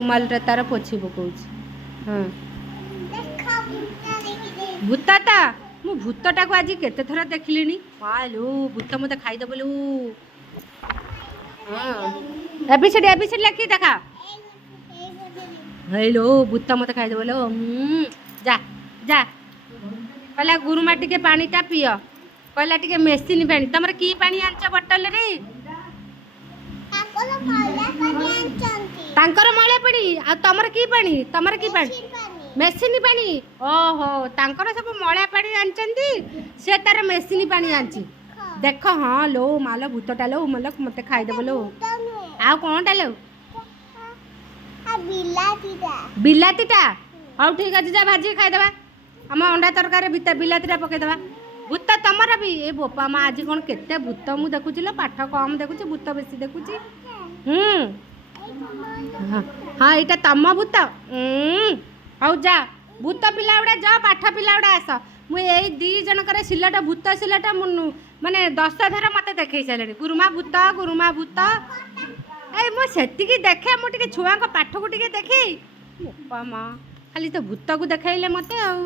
ମାଲଟା ତାର ପୋଛି ପକଉଛି। ହଁ ଭୂତଟା ମୁଁ ଭୂତଟାକୁ ଆଜି କେତେ ଥର ଦେଖିଲିଣି। ମାଲୋ ଭୂତ ମୋତେ ଖାଇଦେବ ଲୋ। ହଁ ଏବିସିଡି ଲେଖି ଦେଖା। ହେଇଲୋ ଭୂତ ମୋତେ ଖାଇଦେବ ଲୋ। ଯା ଯା କହିଲା ଗୁରୁମା ଟିକେ ପାଣିଟା ପିଅ। କହିଲା ଟିକେ ମେସିନ୍ ପାଣି। ତମର କି ପାଣି ଆଣିଛ ବୋଟଲରେ? ତାଙ୍କର ମଇଳା ପାଣି ଆଉ ତମର କି ପାଣି? ତମର କି ପାଣି? ମେସିନ୍ ପାଣି। ଓହୋ ତାଙ୍କର ସବୁ ମଇଳା ପାଣି ଆଣିଛନ୍ତି, ସେ ତାର ମେସିନ୍ ପାଣି ଆଣିଛି। ଦେଖ ହଁ ଲୋ ମାଲ ଭୂତଟା ଲୋ ମାଲ ମୋତେ ଖାଇଦେବ ଲୋ। ଆଉ କ'ଣଟା ଲୋ? ବିଲାତିଟା। ହଉ ଠିକ୍ ଅଛି ଯା ଭାଜିକି ଖାଇଦେବା। ଆମ ଅଣ୍ଡା ତରକାରୀ ବିଲାତିଟା ପକେଇଦେବା। ଭୂତ ତମର ବି ଏ ବୋପା ମା ଆଜି କ'ଣ କେତେ ଭୂତ ମୁଁ ଦେଖୁଛି ଲୋ। ପାଠ କମ୍ ଦେଖୁଛି ଭୂତ ବେଶୀ ଦେଖୁଛି। ହଁ ଏଇଟା ତମ ଭୂତ। ହଉ ଯା ଭୂତ ପିଲା ଗୁଡ଼ା ଯାଅ, ପାଠ ପିଲା ଗୁଡ଼ା ଆସ। ମୁଁ ଏଇ 2 ଜଣଙ୍କର ସିଲଟ ଭୂତ ସିଲଟ ମୁଁ ମାନେ 10 ଥର ମୋତେ ଦେଖେଇ ସାରିଲେଣି। ଗୁରୁମା ଭୂତ ଗୁରୁମା ଭୂତ। ଏଇ ମୁଁ ସେତିକି ଦେଖେ, ମୁଁ ଟିକେ ଛୁଆଙ୍କ ପାଠକୁ ଟିକେ ଦେଖି। ବୋପା ମା ଖାଲି ତ ଭୂତକୁ ଦେଖେଇଲେ ମୋତେ ଆଉ।